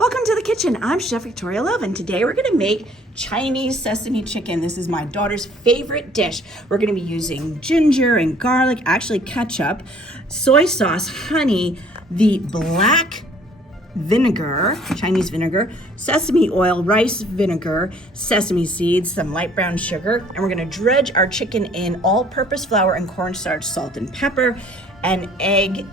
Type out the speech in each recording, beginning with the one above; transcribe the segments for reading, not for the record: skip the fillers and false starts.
Welcome to the kitchen. I'm Chef Victoria Love, and today we're gonna make Chinese sesame chicken. This is my daughter's favorite dish. We're gonna be using ginger and garlic, actually ketchup, soy sauce, honey, the black vinegar, Chinese vinegar, sesame oil, rice vinegar, sesame seeds, some light brown sugar, and we're gonna dredge our chicken in all-purpose flour and cornstarch, salt and pepper, and egg.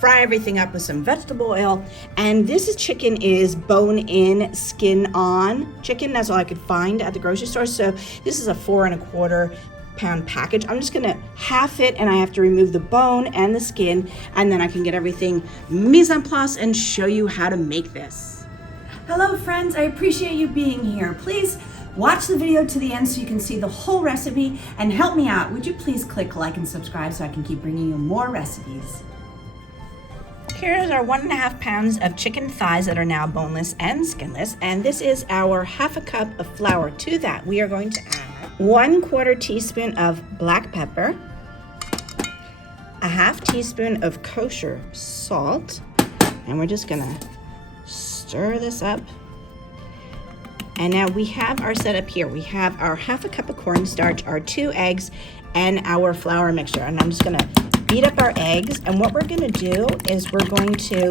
Fry everything up with some vegetable oil. And this chicken is bone-in, skin-on chicken. That's all I could find at the grocery store. So this is a 4 1/4 pound package. I'm just gonna half it, and I have to remove the bone and the skin, and then I can get everything mise en place and show you how to make this. Hello friends, I appreciate you being here. Please watch the video to the end so you can see the whole recipe, and help me out. Would you please click like and subscribe so I can keep bringing you more recipes. Here's our 1 1/2 pounds of chicken thighs that are now boneless and skinless. And this is our 1/2 cup of flour. To that, we are going to add 1/4 teaspoon of black pepper, a 1/2 teaspoon of kosher salt, and we're just gonna stir this up. And now we have our setup here. We have our 1/2 cup of cornstarch, our 2 eggs, and our flour mixture. And I'm just gonna beat up our eggs, and what we're gonna do is we're going to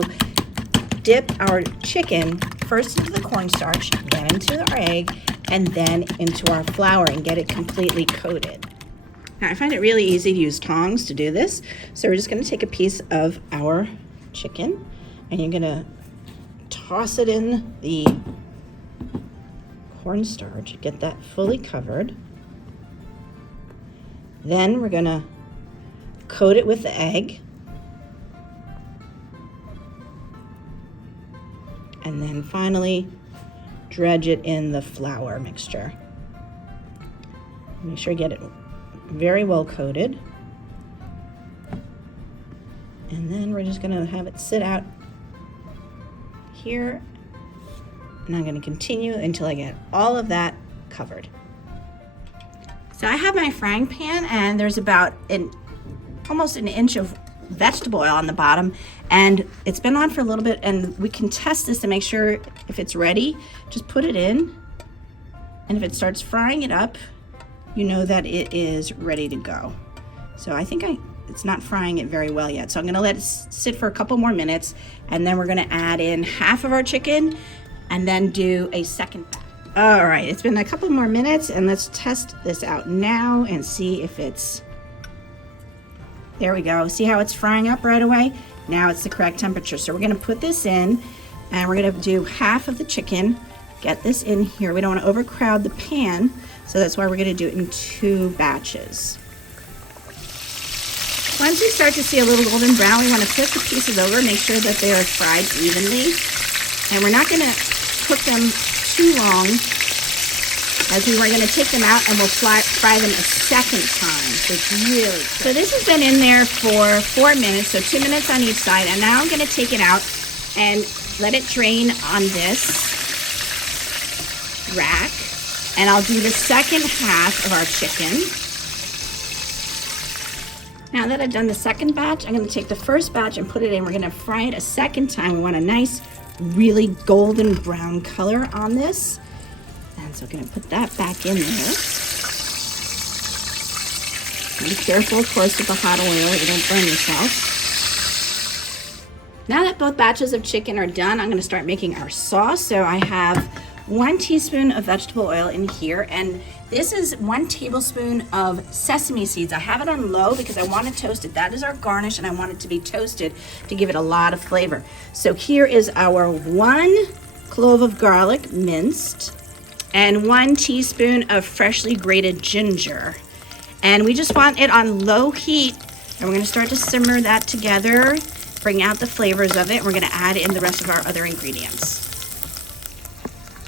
dip our chicken first into the cornstarch, then into our egg, and then into our flour and get it completely coated. Now I find it really easy to use tongs to do this, so we're just gonna take a piece of our chicken, and you're gonna toss it in the cornstarch, get that fully covered. Then we're gonna coat it with the egg, and then finally dredge it in the flour mixture. Make sure you get it very well coated, and then we're just gonna have it sit out here, and I'm gonna continue until I get all of that covered. So I have my frying pan, and there's about almost an inch of vegetable oil on the bottom, and it's been on for a little bit, and we can test this to make sure if it's ready. Just put it in, and if it starts frying it up, you know that it is ready to go. So I think it's not frying it very well yet, so I'm gonna let it sit for a couple more minutes, and then we're gonna add in half of our chicken and then do a second batch. All right, it's been a couple more minutes, and let's test this out now and see if it's, there we go. See how it's frying up right away? Now it's the correct temperature. So we're gonna put this in, and we're gonna do half of the chicken, get this in here. We don't wanna overcrowd the pan, so that's why we're gonna do it in 2 batches. Once we start to see a little golden brown, we wanna flip the pieces over, make sure that they are fried evenly. And we're not gonna cook them too long, as we were gonna take them out and we'll fry them a second time. So it's really quick. So this has been in there for 4 minutes, so 2 minutes on each side. And now I'm gonna take it out and let it drain on this rack. And I'll do the second half of our chicken. Now that I've done the second batch, I'm gonna take the first batch and put it in. We're gonna fry it a second time. We want a nice, really golden brown color on this. And so I'm gonna put that back in there. Be careful, of course, with the hot oil, you don't burn yourself. Now that both batches of chicken are done, I'm gonna start making our sauce. So I have 1 teaspoon of vegetable oil in here, and this is 1 tablespoon of sesame seeds. I have it on low because I want to toast it. That is our garnish, and I want it to be toasted to give it a lot of flavor. So here is our 1 clove of garlic minced, and 1 teaspoon of freshly grated ginger. And we just want it on low heat, and we're gonna start to simmer that together, bring out the flavors of it, and we're gonna add in the rest of our other ingredients.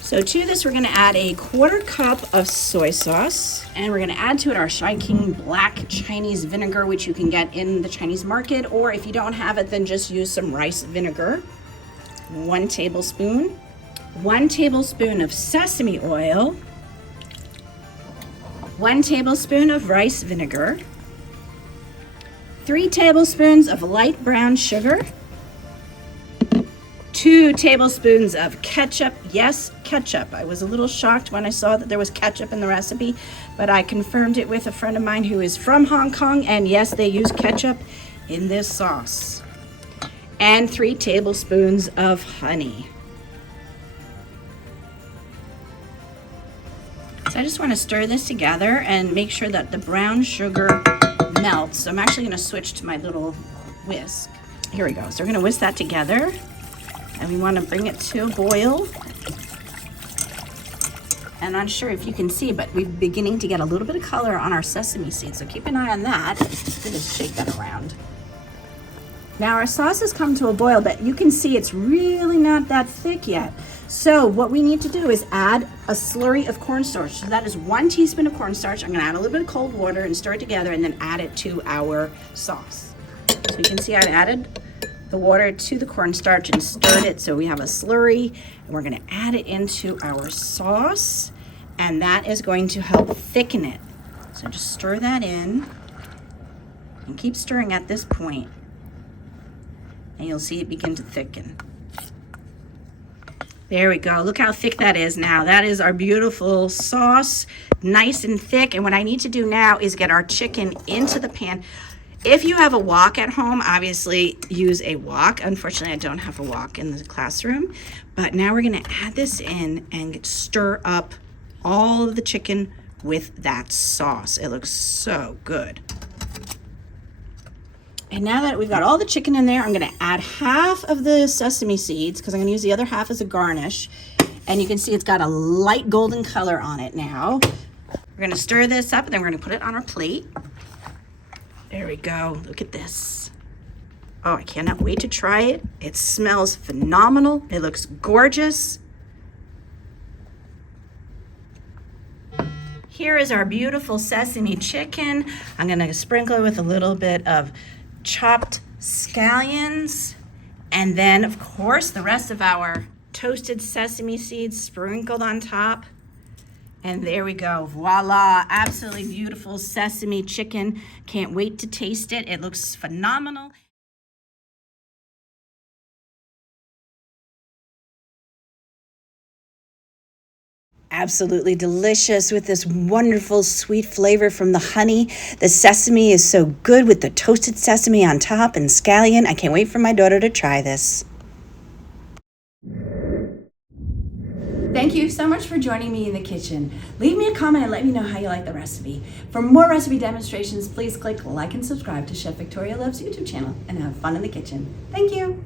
So to this, we're gonna add a 1/4 cup of soy sauce, and we're gonna add to it our Chinkiang black Chinese vinegar, which you can get in the Chinese market, or if you don't have it, then just use some rice vinegar. 1 tablespoon. 1 tablespoon of sesame oil, 1 tablespoon of rice vinegar, 3 tablespoons of light brown sugar, 2 tablespoons of ketchup. Yes, ketchup. I was a little shocked when I saw that there was ketchup in the recipe, but I confirmed it with a friend of mine who is from Hong Kong, and yes, they use ketchup in this sauce. And 3 tablespoons of honey. So I just want to stir this together and make sure that the brown sugar melts. So I'm actually going to switch to my little whisk. Here we go. So we're going to whisk that together, and we want to bring it to a boil. And I'm not sure if you can see, but we're beginning to get a little bit of color on our sesame seeds, so keep an eye on that. Just shake that around. Now our sauce has come to a boil, but you can see it's really not that thick yet. So what we need to do is add a slurry of cornstarch. So that is 1 teaspoon of cornstarch. I'm gonna add a little bit of cold water and stir it together, and then add it to our sauce. So you can see I've added the water to the cornstarch and stirred it so we have a slurry, and we're gonna add it into our sauce, and that is going to help thicken it. So just stir that in and keep stirring at this point, and you'll see it begin to thicken. There we go. Look how thick that is now. That is our beautiful sauce, nice and thick. And what I need to do now is get our chicken into the pan. If you have a wok at home, obviously use a wok. Unfortunately, I don't have a wok in the classroom. But now we're gonna add this in and stir up all of the chicken with that sauce. It looks so good. And now that we've got all the chicken in there, I'm gonna add half of the sesame seeds because I'm gonna use the other half as a garnish. And you can see it's got a light golden color on it now. We're gonna stir this up, and then we're gonna put it on our plate. There we go, look at this. Oh, I cannot wait to try it. It smells phenomenal. It looks gorgeous. Here is our beautiful sesame chicken. I'm gonna sprinkle it with a little bit of chopped scallions, and then of course the rest of our toasted sesame seeds sprinkled on top. And there we go, voila, absolutely beautiful sesame chicken. Can't wait to taste it. It looks phenomenal. Absolutely delicious with this wonderful sweet flavor from the honey. The sesame is so good with the toasted sesame on top and scallion. I can't wait for my daughter to try this. Thank you so much for joining me in the kitchen. Leave me a comment and let me know how you like the recipe. For more recipe demonstrations, please click like and subscribe to Chef Victoria Loves YouTube channel and have fun in the kitchen. Thank you.